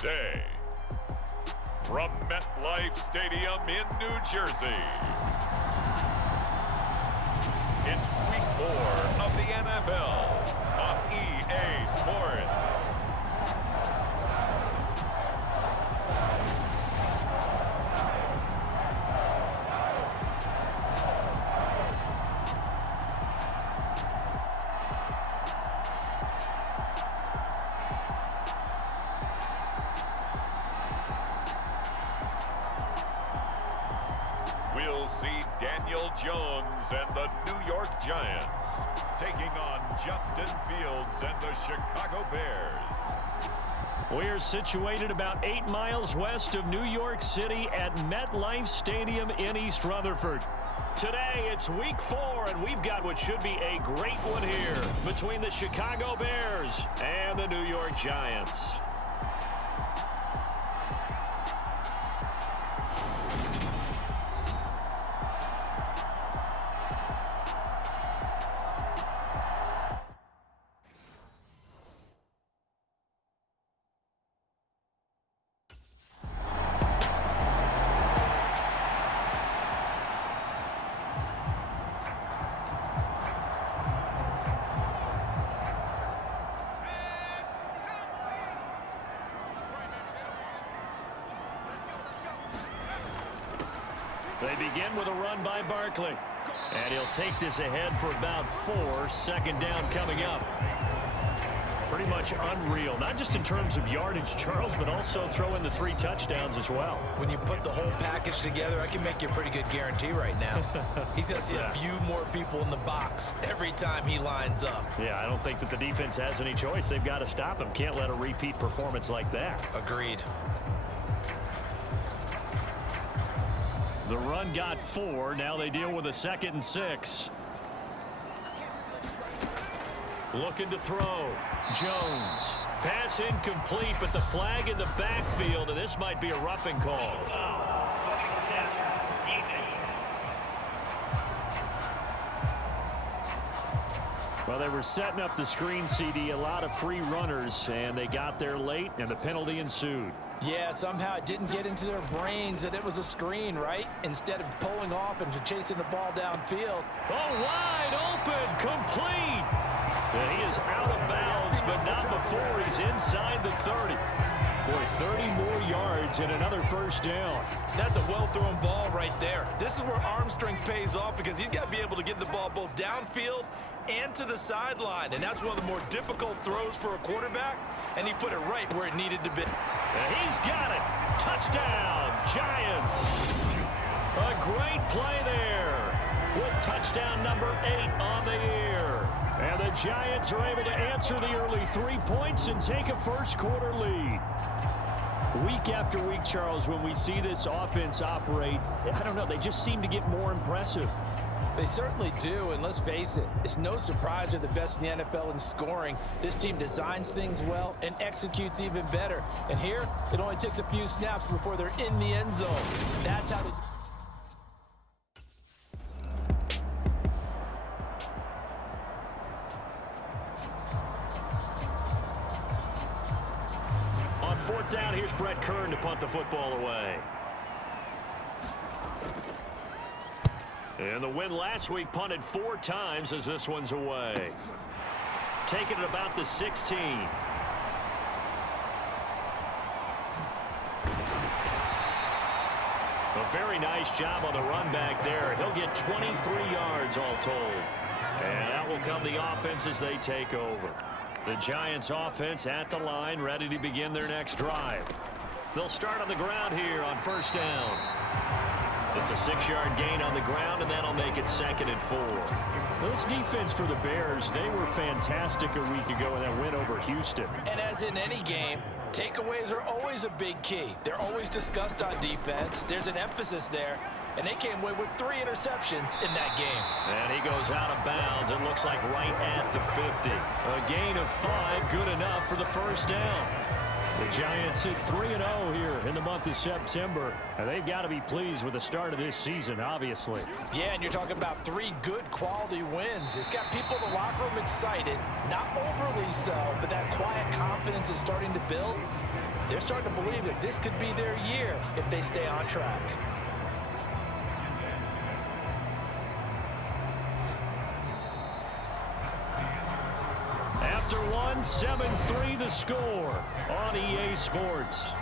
today. From MetLife Stadium in New Jersey, it's Week 4 of the NFL on EA Sports. We'll see Daniel Jones and the New York Giants taking on Justin Fields and the Chicago Bears. We're situated about 8 miles west of New York City at MetLife Stadium in East Rutherford. Today, it's Week 4, and we've got what should be a great one here between the Chicago Bears and the New York Giants. They begin with a run by Barkley. And he'll take this ahead for about 4. Second down coming up. Pretty much unreal, not just in terms of yardage, Charles, but also throw in the 3 touchdowns as well. When you put the whole package together, I can make you a pretty good guarantee right now. He's going to see a few more people in the box every time he lines up. Yeah, I don't think that the defense has any choice. They've got to stop him. Can't let a repeat performance like that. Agreed. The run got 4. Now they deal with a 2nd and 6. Looking to throw. Jones. Pass incomplete, but the flag in the backfield, and this might be a roughing call. Well, they were setting up the screen, CD, a lot of free runners, and they got there late, and the penalty ensued. Yeah, somehow it didn't get into their brains that it was a screen, right? Instead of pulling off and chasing the ball downfield. Oh, wide open, complete. And he is out of bounds, but not before he's inside the 30. Boy, 30 more yards and another first down. That's a well-thrown ball right there. This is where arm strength pays off because he's got to be able to get the ball both downfield and to the sideline. And that's one of the more difficult throws for a quarterback. And he put it right where it needed to be. And he's got it. Touchdown, Giants. A great play there with touchdown number 8 on the year. And the Giants are able to answer the early 3 points and take a first-quarter lead. Week after week, Charles, when we see this offense operate, I don't know, they just seem to get more impressive. They certainly do, and let's face it, it's no surprise they're the best in the NFL in scoring. This team designs things well and executes even better. And here, it only takes a few snaps before they're in the end zone. That's how they... On 4th down, here's Brett Kern to punt the football away. And the win last week punted 4 times as this one's away. Taking it about the 16. A very nice job on the run back there. He'll get 23 yards all told. And that will come the offense as they take over. The Giants offense at the line, ready to begin their next drive. They'll start on the ground here on 1st down. It's a 6-yard gain on the ground, and that'll make it 2nd and 4. This defense for the Bears, they were fantastic a week ago in that win over Houston. And as in any game, takeaways are always a big key. They're always discussed on defense. There's an emphasis there, and they came away with 3 interceptions in that game. And he goes out of bounds. It looks like right at the 50. A gain of 5, good enough for the first down. The Giants hit 3-0 here in the month of September, and they've got to be pleased with the start of this season, obviously. Yeah, and you're talking about 3 good quality wins. It's got people in the locker room excited, not overly so, but that quiet confidence is starting to build. They're starting to believe that this could be their year if they stay on track. After one, 7-3 the score on EA Sports.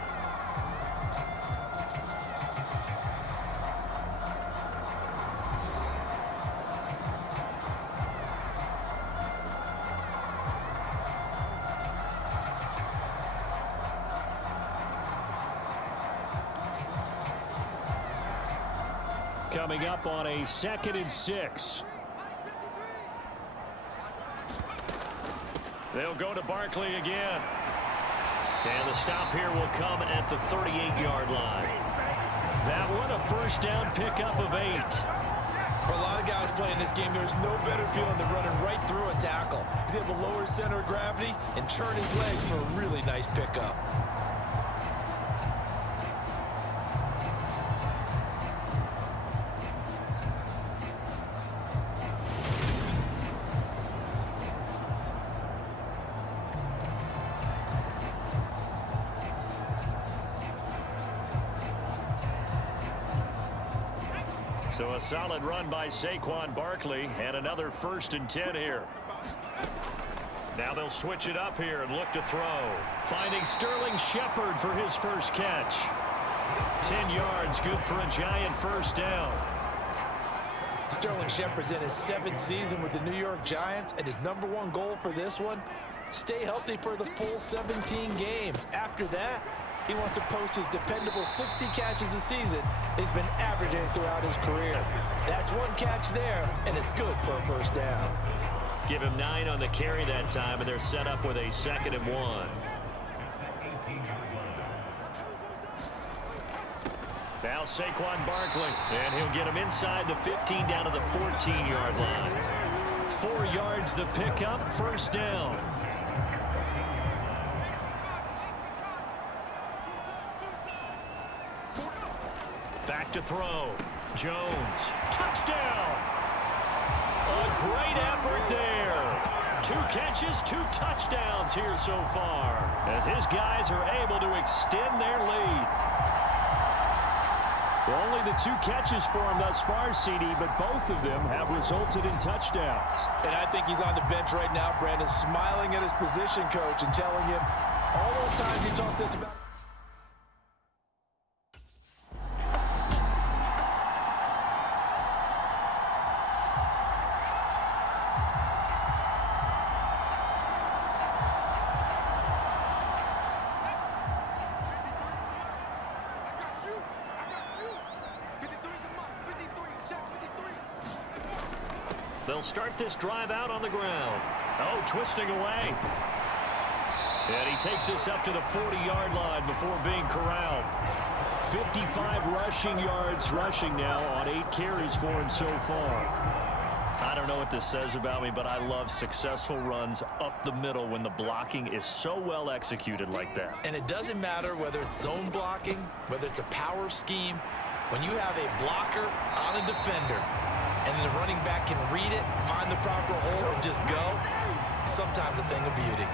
Coming up on a 2nd and 6. They'll go to Barkley again. And the stop here will come at the 38-yard line. That one a first down pickup of 8. For a lot of guys playing this game, there's no better feeling than running right through a tackle. He's able to lower his center of gravity and turn his legs for a really nice pickup. So a solid run by Saquon Barkley and another 1st and 10 here. Now they'll switch it up here and look to throw. Finding Sterling Shepard for his first catch. 10 yards, good for a Giant first down. Sterling Shepard's in his 7th season with the New York Giants, and his #1 goal for this one, stay healthy for the full 17 games. After that, he wants to post his dependable 60 catches a season he's been averaging throughout his career. That's 1 catch there, and it's good for a first down. Give him 9 on the carry that time, and they're set up with a 2nd and 1. Now Saquon Barkley, and he'll get him inside the 15 down to the 14-yard line. 4 yards the pickup, first down. Back to throw. Jones. Touchdown. A great effort there. 2 catches, 2 touchdowns here so far, as his guys are able to extend their lead. Only the 2 catches for him thus far, CD, but both of them have resulted in touchdowns. And I think he's on the bench right now, Brandon, smiling at his position coach and telling him, all those times you talked this about. They'll start this drive out on the ground. Oh, twisting away. And he takes us up to the 40-yard line before being corralled. 55 rushing yards rushing now on 8 carries for him so far. I don't know what this says about me, but I love successful runs up the middle when the blocking is so well executed like that. And it doesn't matter whether it's zone blocking, whether it's a power scheme. When you have a blocker on a defender, and then the running back can read it, find the proper hole, and just go, sometimes a thing of beauty.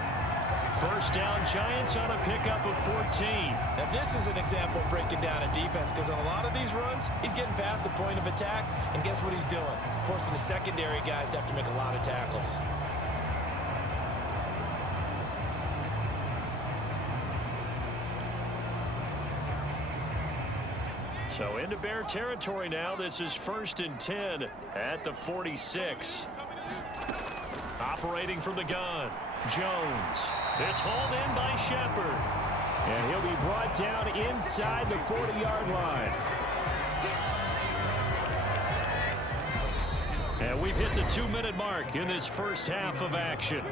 First down, Giants on a pickup of 14. Now this is an example of breaking down a defense, because on a lot of these runs, he's getting past the point of attack, and guess what he's doing? Forcing the secondary guys to have to make a lot of tackles. So into Bear territory now. This is 1st and 10 at the 46. Operating from the gun, Jones. It's hauled in by Shepard. And he'll be brought down inside the 40-yard line. And we've hit the 2-minute mark in this first half of action.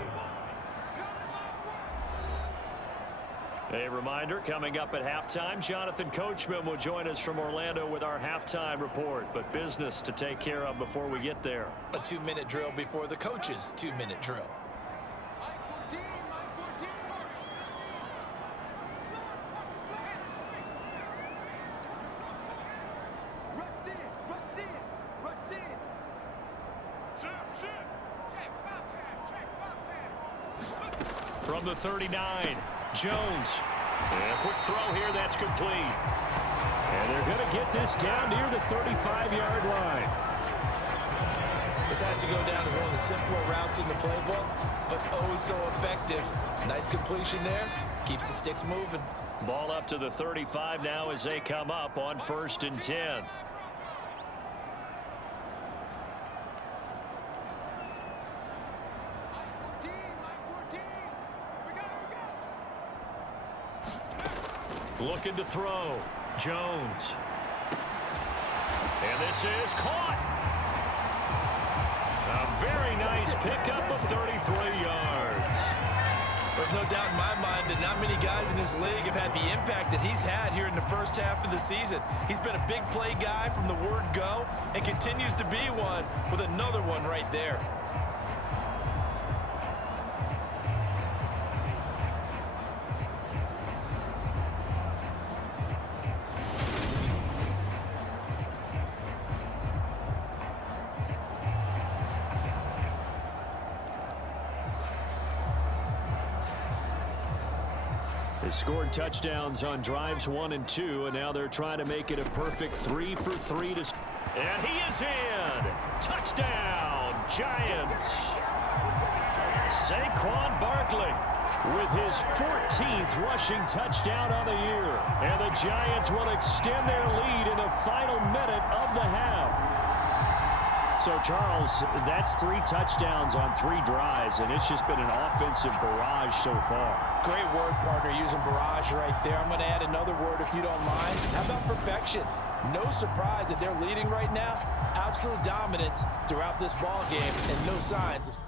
A reminder, coming up at halftime, Jonathan Coachman will join us from Orlando with our halftime report, but business to take care of before we get there. A 2-minute drill before the coach's 2-minute drill. From the 39, Jones. And a quick throw here, that's complete. And they're going to get this down near the 35-yard line. This has to go down as one of the simpler routes in the playbook, but oh so effective. Nice completion there. Keeps the sticks moving. Ball up to the 35 now as they come up on 1st and 10. Looking to throw. Jones. And this is caught. A very nice pickup of 33 yards. There's no doubt in my mind that not many guys in this league have had the impact that he's had here in the first half of the season. He's been a big play guy from the word go and continues to be one with another one right there. They scored touchdowns on drives 1 and 2, and now they're trying to make it a perfect 3 for 3 to. And he is in. Touchdown, Giants. Saquon Barkley with his 14th rushing touchdown on the year. And the Giants will extend their lead in the final minute of the half. So, Charles, that's 3 touchdowns on 3 drives, and it's just been an offensive barrage so far. Great word, partner, using barrage right there. I'm going to add another word if you don't mind. How about perfection? No surprise that they're leading right now. Absolute dominance throughout this ball game and no signs of...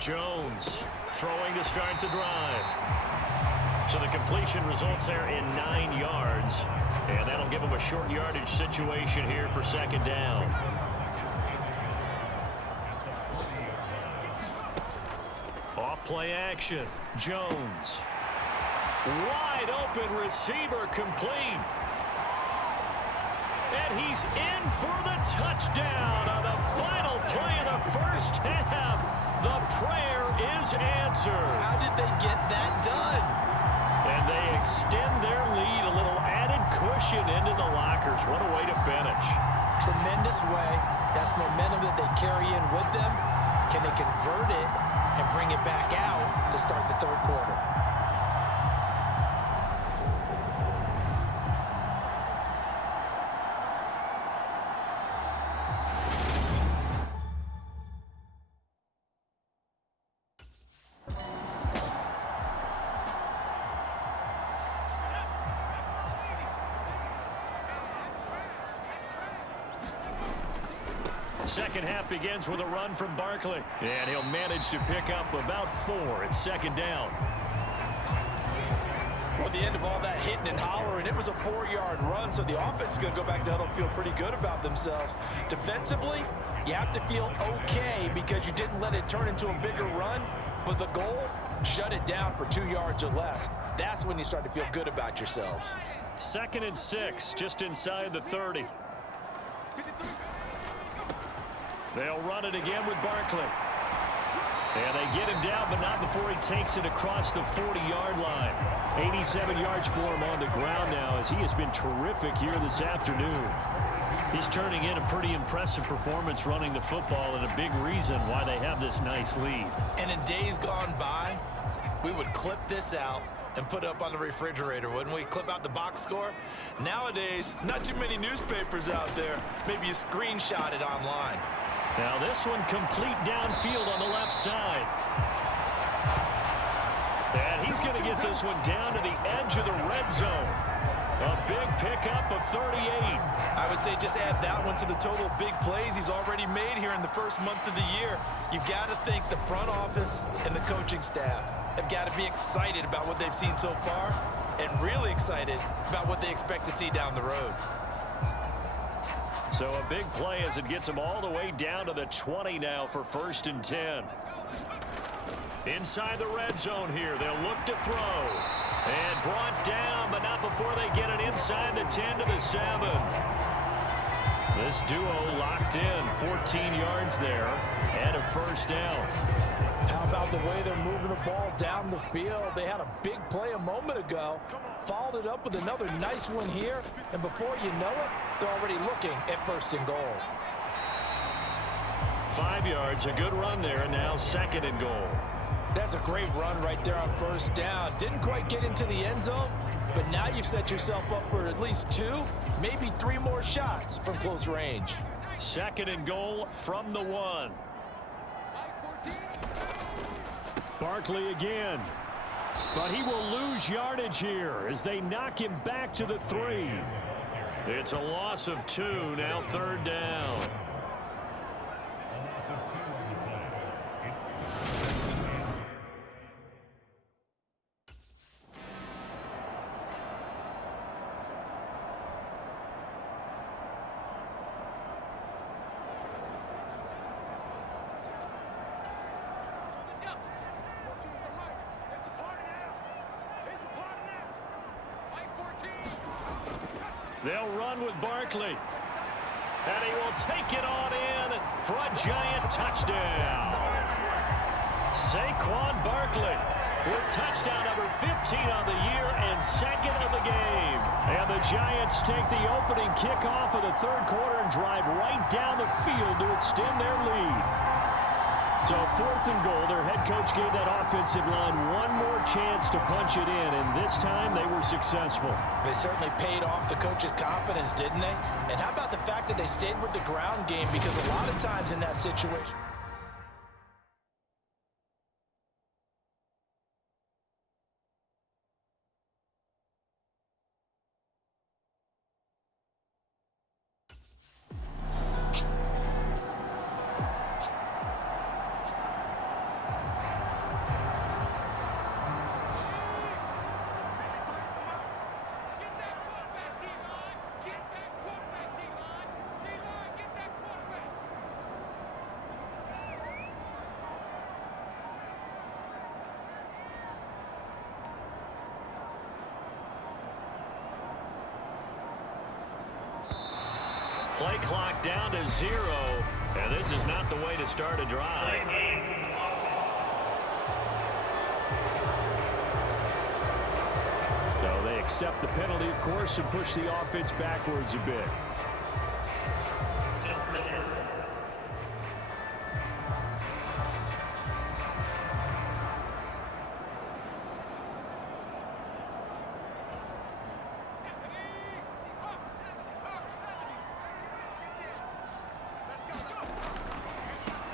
Jones throwing to start the drive. So the completion results there in 9 yards. And that'll give them a short yardage situation here for 2nd down. Off play action. Jones. Wide open receiver complete. And he's in for the touchdown on the final play of the first half. The prayer is answered. How did they get that done? And they extend their lead, a little added cushion into the lockers. What a way to finish. Tremendous way. That's momentum that they carry in with them. Can they convert it and bring it back out to start the 3rd quarter? Second half begins with a run from Barkley. And he'll manage to pick up about 4 at 2nd down. Well, at the end of all that hitting and hollering, it was a 4-yard run, so the offense is going to go back to huddle and feel pretty good about themselves. Defensively, you have to feel okay because you didn't let it turn into a bigger run, but the goal, shut it down for 2 yards or less. That's when you start to feel good about yourselves. 2nd and 6, just inside the 30. They'll run it again with Barkley. And they get him down, but not before he takes it across the 40-yard line. 87 yards for him on the ground now as he has been terrific here this afternoon. He's turning in a pretty impressive performance running the football and a big reason why they have this nice lead. And in days gone by, we would clip this out and put it up on the refrigerator, wouldn't we? Clip out the box score. Nowadays, not too many newspapers out there. Maybe you screenshot it online. Now this one complete downfield on the left side. And he's going to get this one down to the edge of the red zone. A big pickup of 38. I would say just add that one to the total big plays he's already made here in the first month of the year. You've got to thank the front office and the coaching staff. have got to be excited about what they've seen so far and really excited about what they expect to see down the road. So a big play as it gets them all the way down to the 20 now for 1st and 10. Inside the red zone here. They'll look to throw. And brought down, but not before they get it inside the 10 to the 7. This duo locked in. 14 yards there and a 1st down. How about the way they're moving the ball down the field? They had a big play a moment ago, followed it up with another nice one here, and before you know it, they're already looking at 1st and goal. 5 yards, a good run there, and now 2nd and goal. That's a great run right there on 1st down. Didn't quite get into the end zone, but now you've set yourself up for at least 2, maybe 3 more shots from close range. 2nd and goal from the 1. Barkley again. But he will lose yardage here as they knock him back to the 3. It's a loss of 2, now 3rd down. They'll run with Barkley. And he will take it on in for a Giant touchdown. Saquon Barkley with touchdown number 15 on the year and 2nd of the game. And the Giants take the opening kickoff of the 3rd quarter and drive right down the field to extend their lead. So 4th and goal, their head coach gave that offensive line one more chance to punch it in, and this time they were successful. They certainly paid off the coach's confidence, didn't they? And how about the fact that they stayed with the ground game, because a lot of times in that situation... Play clock down to 0, and this is not the way to start a drive. So they accept the penalty, of course, and push the offense backwards a bit.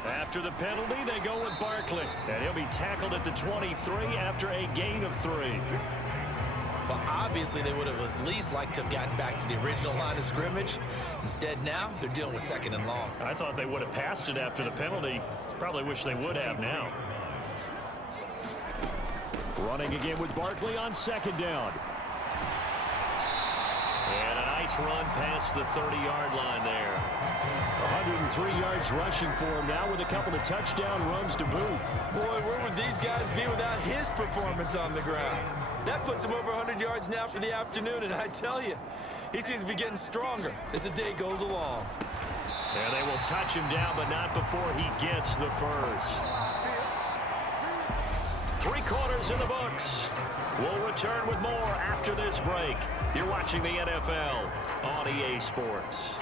After the penalty, they go with Barkley. And he'll be tackled at the 23 after a gain of 3. Well, obviously, they would have at least liked to have gotten back to the original line of scrimmage. Instead, now, they're dealing with 2nd and long. I thought they would have passed it after the penalty. Probably wish they would have now. Running again with Barkley on 2nd down. And a nice run past the 30-yard line there. 103 yards rushing for him now with a couple of touchdown runs to boot. Boy, where would these guys be without his performance on the ground? That puts him over 100 yards now for the afternoon, and I tell you, he seems to be getting stronger as the day goes along. And they will touch him down, but not before he gets the 1st. 3 quarters in the books. We'll return with more after this break. You're watching the NFL on EA Sports.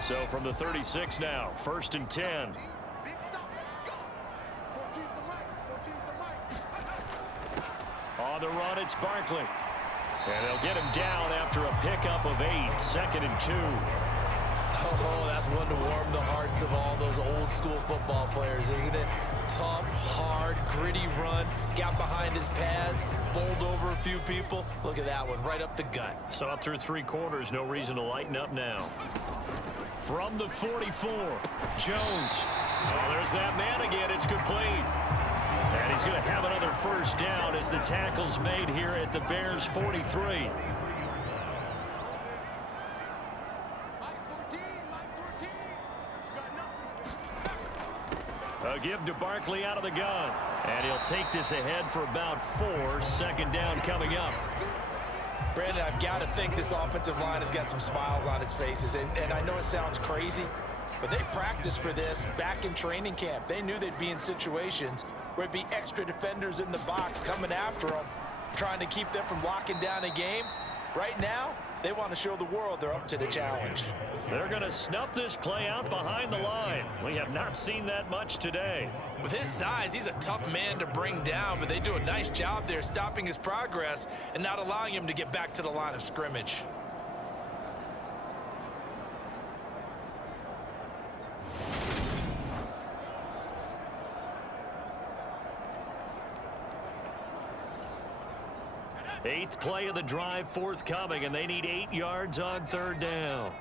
So from the 36 now, 1st and 10. On the run, it's Barkley. And they'll get him down after a pickup of 8, 2nd and 2. Oh, that's one to warm the hearts of all those old school football players, isn't it? Tough, hard, gritty run, got behind his pads, bowled over a few people. Look at that one, right up the gut. So up through 3 quarters, no reason to lighten up now. From the 44, Jones. Oh, there's that man again. It's complete. And he's going to have another first down as the tackle's made here at the Bears' 43. A give to Barkley out of the gun. And he'll take this ahead for about 4. Second down coming up. Brandon, I've got to think this offensive line has got some smiles on its faces. And I know it sounds crazy, but they practiced for this back in training camp. They knew they'd be in situations where it'd be extra defenders in the box coming after them, trying to keep them from locking down a game. Right now, they want to show the world they're up to the challenge. They're going to snuff this play out behind the line. We have not seen that much today. With his size, he's a tough man to bring down, but they do a nice job there stopping his progress and not allowing him to get back to the line of scrimmage. Eighth play of the drive forthcoming, and they need 8 yards on third down.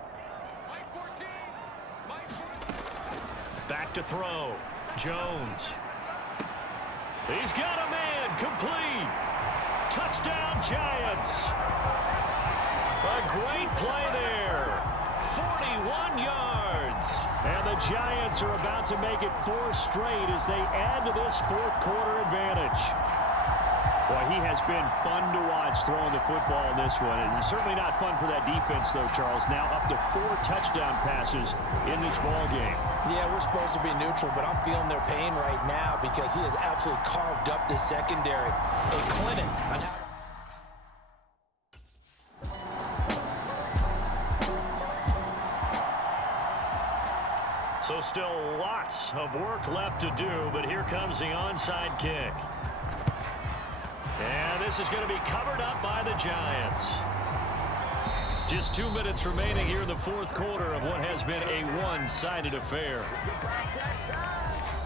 Back to throw. Jones. He's got a man. Complete. Touchdown, Giants. A great play there. 41 yards. And the Giants are about to make it 4 straight as they add to this fourth quarter advantage. Boy, he has been fun to watch throwing the football in this one. And it's certainly not fun for that defense, though, Charles. Now up to 4 touchdown passes in this ball game. Yeah, we're supposed to be neutral, but I'm feeling their pain right now because he has absolutely carved up this secondary. A clinic on how... So still lots of work left to do, but here comes the onside kick. And this is going to be covered up by the Giants. Just 2 minutes remaining here in the fourth quarter of what has been a one-sided affair.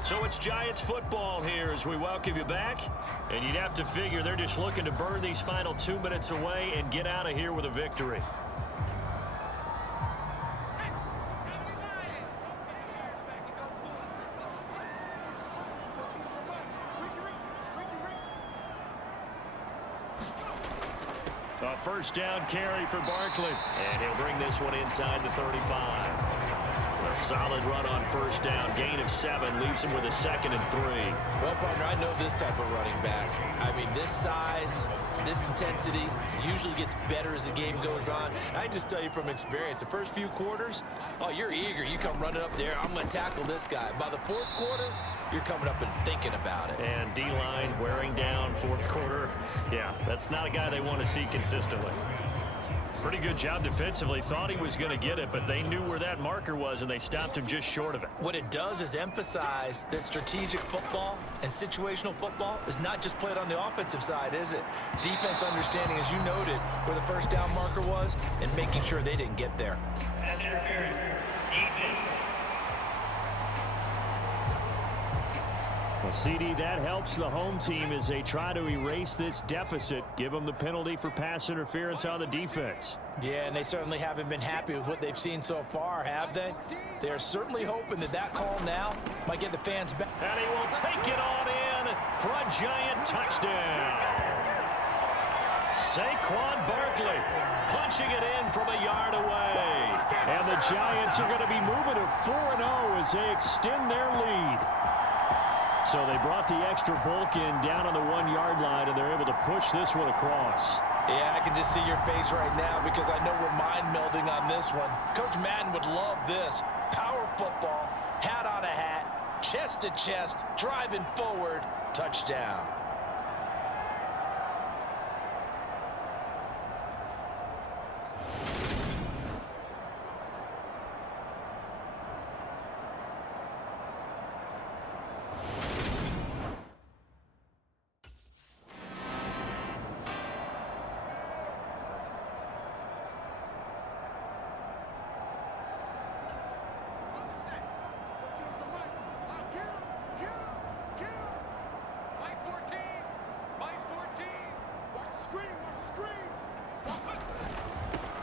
So it's Giants football here as we welcome you back. And you'd have to figure they're just looking to burn these final 2 minutes away and get out of here with a victory. A first down carry for Barkley. And he'll bring this one inside the 35. A solid run on first down. Gain of 7 leaves him with a 2nd and 3. Well, partner, I know this type of running back. I mean, this size, this intensity usually gets better as the game goes on. I just tell you from experience, the first few quarters, oh, you're eager. You come running up there. I'm going to tackle this guy. By the fourth quarter, you're coming up and thinking about it. And D-line wearing down fourth quarter. Yeah, that's not a guy they want to see consistently. Pretty good job defensively. Thought he was going to get it, but they knew where that marker was, and they stopped him just short of it. What it does is emphasize that strategic football and situational football is not just played on the offensive side, is it? Defense understanding, as you noted, where the first down marker was and making sure they didn't get there. Well, CD, that helps the home team as they try to erase this deficit, give them the penalty for pass interference on the defense. Yeah, and they certainly haven't been happy with what they've seen so far, have they? They're certainly hoping that that call now might get the fans back. And he will take it on in for a Giant touchdown. Saquon Barkley punching it in from a yard away. And the Giants are going to be moving to 4-0 as they extend their lead. So they brought the extra bulk in down on the 1-yard line, and they're able to push this one across. Yeah, I can just see your face right now because I know we're mind melding on this one. Coach Madden would love this. Power football, hat on a hat, chest to chest, driving forward, touchdown.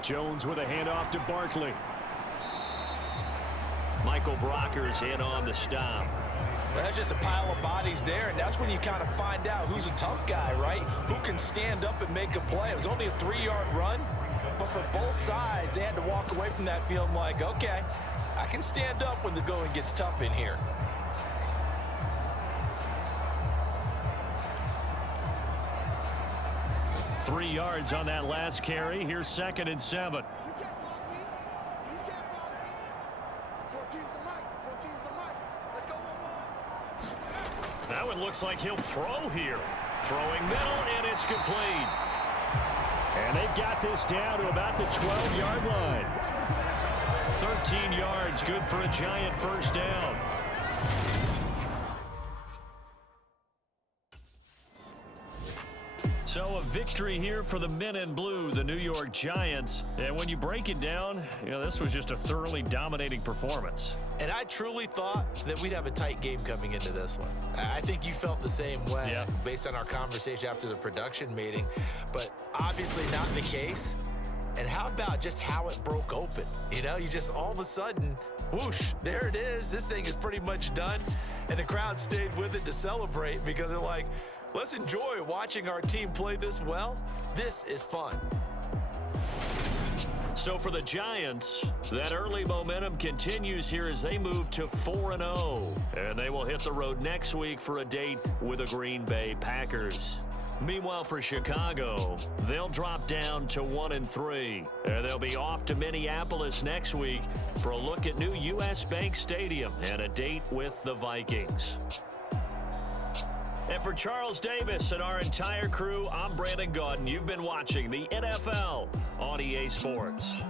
Jones with a handoff to Barkley. Michael Brocker's in on the stop. Well, that's just a pile of bodies there, and that's when you kind of find out who's a tough guy, right? Who can stand up and make a play. It was only a 3-yard run, but for both sides, they had to walk away from that feeling like, okay, I can stand up when the going gets tough in here. Three yards on that last carry. Here's 2nd and 7. You can't block me. You can't block me. 14's the mic. 14's the mic. Let's go one more. Now it looks like he'll throw here. Throwing middle, and it's complete. And they've got this down to about the 12-yard line. 13 yards, good for a Giant first down. So a victory here for the men in blue, the New York Giants. And when you break it down, this was just a thoroughly dominating performance. And I truly thought that we'd have a tight game coming into this one. I think you felt the same way based on our conversation after the production meeting, but obviously not the case. And how about just how it broke open? You just all of a sudden, whoosh, there it is. This thing is pretty much done. And the crowd stayed with it to celebrate because they're like, let's enjoy watching our team play this well. This is fun. So for the Giants, that early momentum continues here as they move to 4-0. And they will hit the road next week for a date with the Green Bay Packers. Meanwhile, for Chicago, they'll drop down to 1-3. And they'll be off to Minneapolis next week for a look at new U.S. Bank Stadium and a date with the Vikings. And for Charles Davis and our entire crew, I'm Brandon Gaudin. You've been watching the NFL on EA Sports.